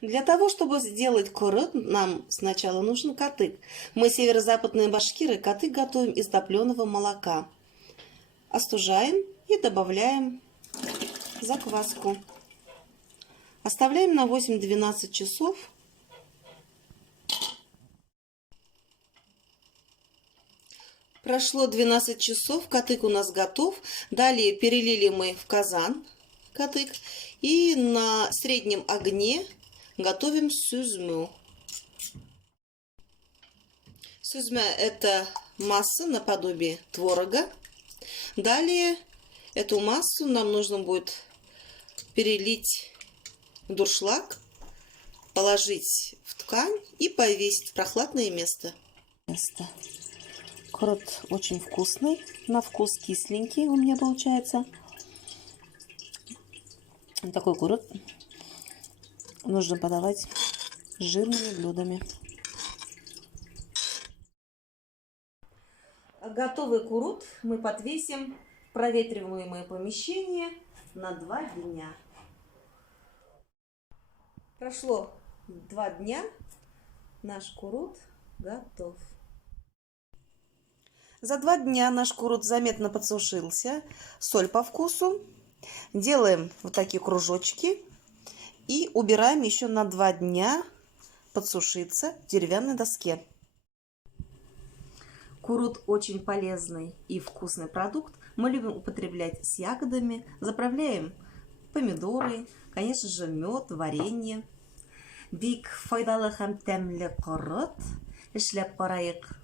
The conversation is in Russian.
Для того, чтобы сделать курут, нам сначала нужен катык. Мы, северо-западные башкиры, катык готовим из топленого молока. Остужаем и добавляем закваску. Оставляем на 8-12 часов. Прошло 12 часов, катык у нас готов. Далее перелили мы в казан катык и на среднем огне готовим сюзму. Сюзма — это масса наподобие творога. Далее эту массу нам нужно будет перелить в дуршлаг, положить в ткань и повесить в прохладное место. Курут очень вкусный, на вкус кисленький у меня получается. Такой курут нужно подавать жирными блюдами. Готовый курут мы подвесим в проветриваемое помещение на 2 дня. Прошло 2 дня, наш курут готов. За 2 дня наш курут заметно подсушился, соль по вкусу. Делаем вот такие кружочки и убираем еще на 2 дня подсушиться в деревянной доске. Курут очень полезный и вкусный продукт. Мы любим употреблять с ягодами, заправляем помидоры, конечно же, мед, варенье. Бик файдалы һәм тәмле курут. Эшләп карайык.